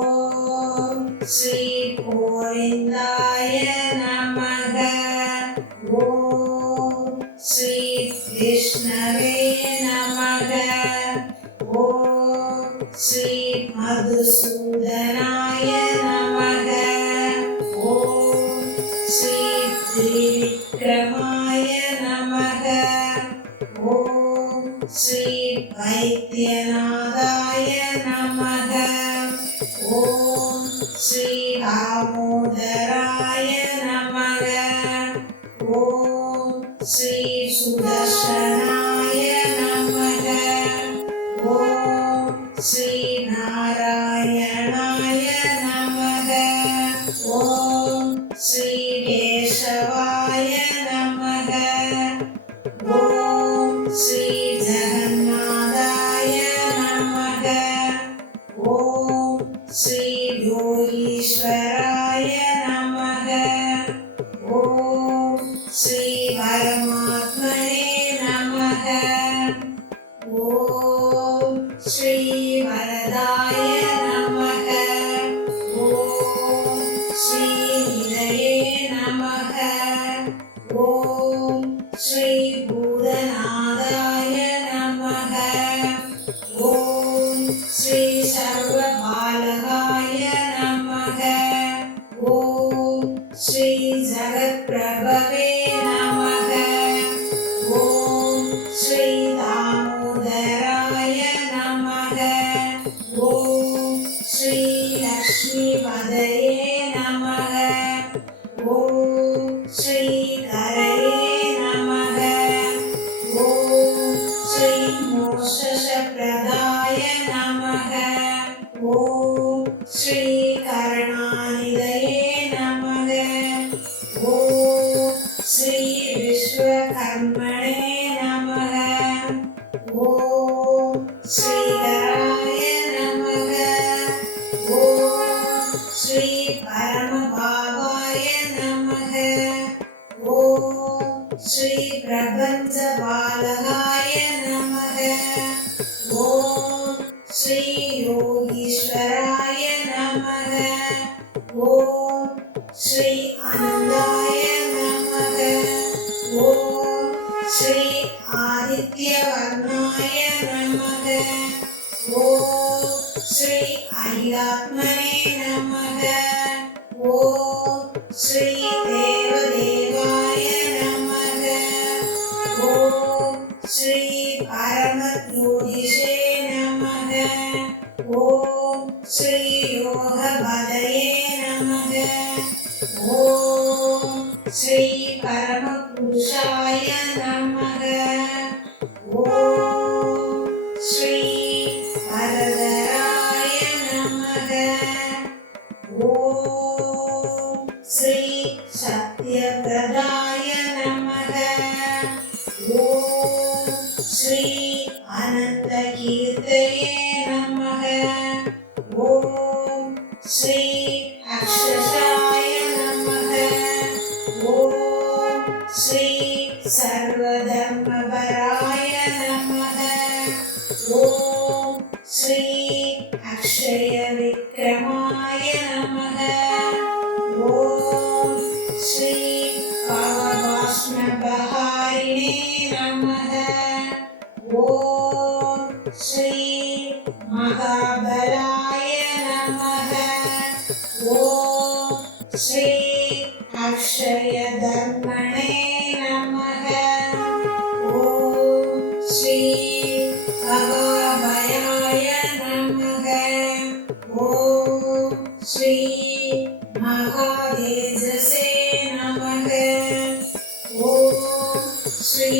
ஓம் ஸ்ரீ கோவிந்தாய நமக. ஓம் ஸ்ரீ விஷ்ணவே நமக. ஓம் ஸ்ரீ மதுசூதனாய நமக. ஓம் ஸ்ரீ திரிவிக்ரமாய நமக. ஓம் ஸ்ரீ வைத்தியநாதாய நமக. ஓம் ஸ்ரீ தாமோதராய நமக. ஓம் ஸ்ரீ சுதர்சனாய நமக. ஓம் ஸ்ரீ நாராயணாய நமக. ஓம் ஸ்ரீ கேசவாய நமக. ஓம் ஸ்ரீ ஜகநாதாய நமக. ஓம் ஸ்ரீ யோகீஸ்வராய நமக. ஓம் ஸ்ரீ பரமாத்மனே நமக. ஓம் ஸ்ரீ வரதாய நமக. ஓம் ஸ்ரீ நிலையே நமக. ஓம் ஸ்ரீ பூதநாதாய நமக. ஓம் ஸ்ரீ சர்வபாலகாய நமக. ஓம் ஸ்ரீ ஜகத்பிரபவே நமக. ஓம் ஸ்ரீ தாமோதராய நமக. ஓம் ஸ்ரீ லக்ஷ்மிபதயே நமக. ஓம் ஸ்ரீ கரயே நமக. ஓம் ஸ்ரீ மோக்ஷப்ரதாய நமக. ஓம் ஸ்ரீ கருணாநிதயே நமக. ஓம் ஸ்ரீ விஸ்வகர்மணே நமக. ஓம் ஸ்ரீதராய நமக. ஓம் ஸ்ரீ பரமபாவாய நமக. ஓம் ஸ்ரீ பிரபஞ்ச பாலகாய நமக. ஓம் ஸ்ரீ யோகீஸ்வராய நமக. ஓம் ஸ்ரீ அனந்தாய நமக. ஓம் ஸ்ரீ ஆதித்யவர்ணாய நமக. ஓம் ஸ்ரீ அகிலாத்மனே நமக. ஓம் ஸ்ரீ தேவதேவாய நமக. ஓம் ஸ்ரீ பரமஜோதிஷே நமக. ஓம் ஸ்ரீ யோகபதயே நமக. ஓம் ஸ்ரீ பரமபுருஷாய நமக. ஓம் ஸ்ரீ வரதராய நமக. ஓம் ஸ்ரீ சத்யபிரதாய நமக. ஓம் ஸ்ரீ அனந்தகீர்த்தயே நமக. ஓம் ஸ்ரீ அக்ஷசாய நமக. ஓம் ஸ்ரீ சர்வதர்மபராய நமக. ஓம் ஸ்ரீ அக்ஷய விக்ரமாய நமக. ஓம் ஸ்ரீ பாவபாஷ்ணபஹாரிணே நமக. ஓம் ஸ்ரீ மகாபலாய நமக. ஓம் ஸ்ரீ அக்ஷய தர்மணே நமக. ஓம் ஸ்ரீ மகாபயாய நமக. ஓம் ஸ்ரீ மகாதேஜசே நமக. ஓம் ஸ்ரீ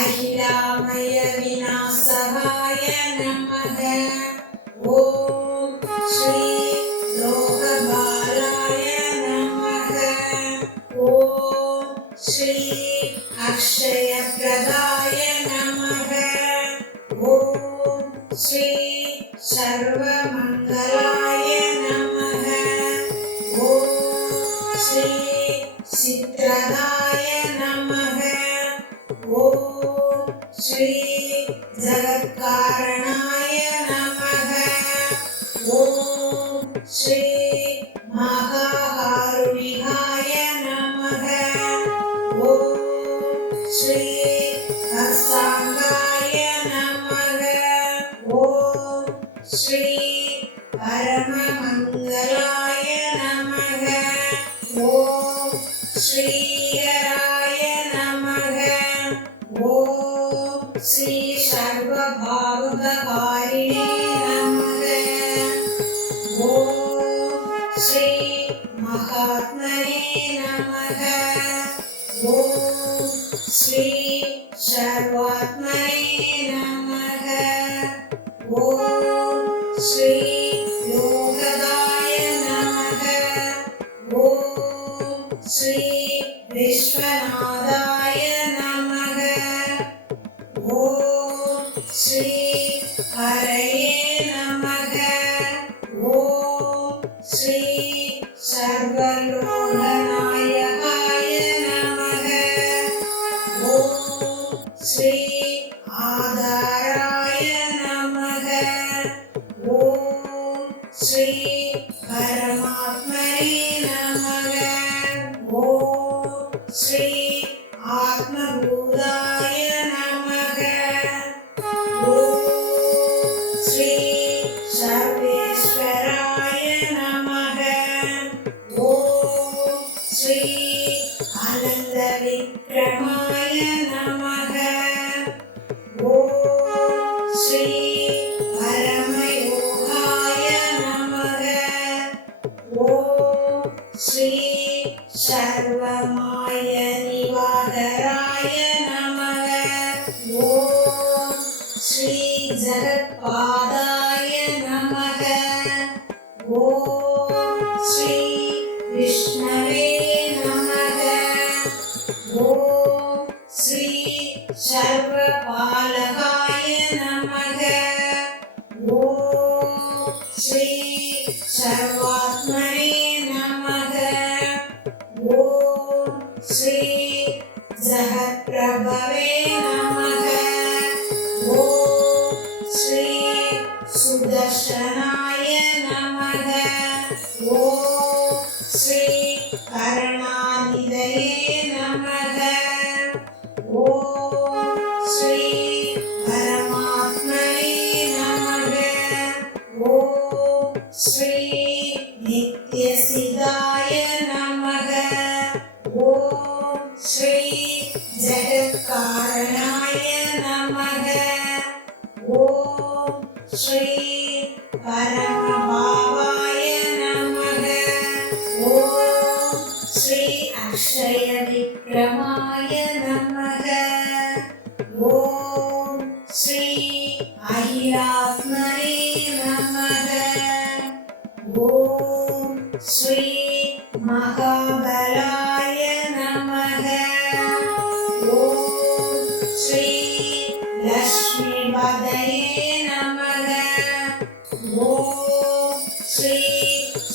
அகிலாமய விநாசகாய நமக. ஓம் ஸ்ரீ லோகபாலாய நமக. ஓம் ஸ்ரீ அக்ஷயப்ரதாய நமக. ஓம் ஸ்ரீ சர்வமங்கலாய நமக. ஓம் ஸ்ரீ மகாகாருணிகாய நமக. ஓம் ஸ்ரீ அசாங்காய நமக. ஓம் ஸ்ரீ பரமமங்கலாய நமக. ஓம் ஸ்ரீகராய நமக. ஓம் ஸ்ரீ சர்வபாவகாரிணே நமக. ஓம் ஸ்ரீ மகாத்மனே நமக. ஓம் ஸ்ரீ சர்வாத்மனே நமக. ஓம் ஸ்ரீ யோகதாய நமக. ஓம் ஸ்ரீ விஸ்வநாதாய நமக. ஓம் ஸ்ரீ ஹரயே நமக. ஓம் ஸ்ரீ சர்வலோகநாயகாய நமக. ஓம் ஸ்ரீ ஆதாராய நமக. ஓம் ஸ்ரீ பரமாத்மனே நமக. ஓம் ஸ்ரீ ஆத்மபூதாய நமக. ஓம் ஸ்ரீ சர்வேஸ்வராய நமக. ஓம் ஸ்ரீ அனந்த விக்ரமாய நமக. ஓம் ஸ்ரீ பரமயோகாய நமக. ஓம் ஸ்ரீ சர்வமாய நிவாகராய நமக. ஓம் ஸ்ரீ ஜகத்பாதாய நமக. ஓம் ஸ்ரீ விஷ்ணவே நமக. ஓம் ஸ்ரீ சர்வபாலகாய நமக. ஓம் ஸ்ரீ சர்வாத்மனே நமக. ஓம் ஸ்ரீ ஜகத்பிரபவே நமக. ஓம் ஸ்ரீ சுதர்சனாய நமக. ஓம் ஸ்ரீ கருணாநிதயே நமக. ஓம் ஸ்ரீ பரமாத்மனே நமக. ஓம் ஸ்ரீ நித்யசிதாய நமக. ஓம் ஸ்ரீ ஜெகத்காரணாய நமக. ஓம் ஸ்ரீ பரமபாவாய நமக. ஓம் ஸ்ரீ அக்ஷய விக்ரமாய நமக. ஓம் ஸ்ரீ அகிலாத்மனே நமக. ஓம் ஸ்ரீ மகாபலாய நமக. ஓம் ஸ்ரீ லக்ஷ்மிபதயே நமக. ஓம் ஸ்ரீ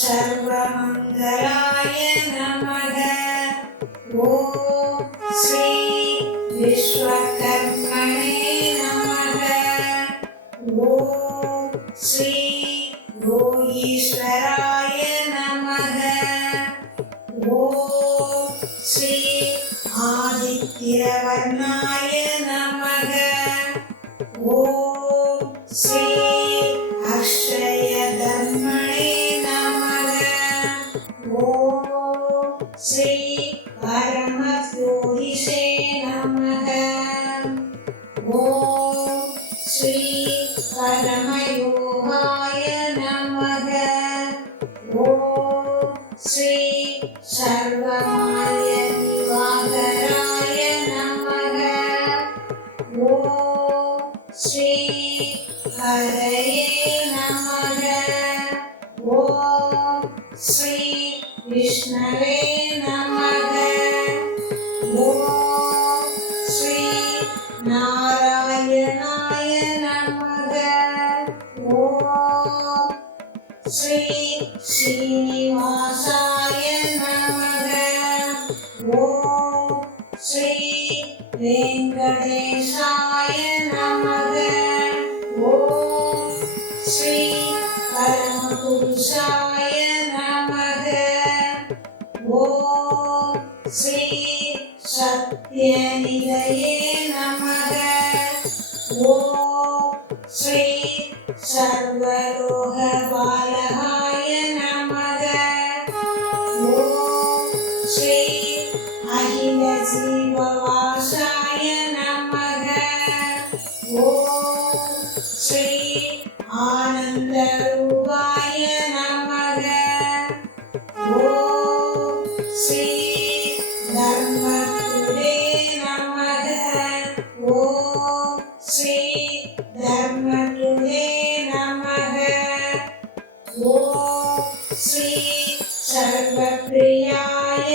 சர்வமங்கலாய நமக. ஓம் ஸ்ரீ விஸ்வகர்மணே நமக. ஓம் ஸ்ரீ யோகீஸ்வராய நமக. ஓம் ஸ்ரீ ஆதித்யவர்ணாய நமக. ஓம் ஸ்ரீ அக்ஷயதர்மணே நமக. ஓம் ஸ்ரீ பரமஜோதிஷே நமக. ஓம் ஸ்ரீ பரமயோகாய நமக. ஓம் ஸ்ரீ சர்வமாய நிவாகராய நமக. ஓம் ஸ்ரீ ஹரயே நமக. ஓம் ஸ்ரீ விஷ்ணவே நமக. ஓம் ஸ்ரீ நாராயணாய நமக. ஓம் ஸ்ரீ ஸ்ரீனிவாசாய நமக. ஓம் ஸ்ரீ வெங்கடேஷாய நமக. ஓம் ஸ்ரீ பரமகுரு पुरुषाय नमः ॐ श्री सत्यनिधये नमः ॐ श्री सर्वलोकपालकाय नमः ॐ श्री अखिलजीववासाय नमः ॐ श्री आनन्दरूपाय नमः ॐ श्री धर्मकुले नमः ॐ श्री धर्मकुले नमः ॐ श्री सर्वप्रियाय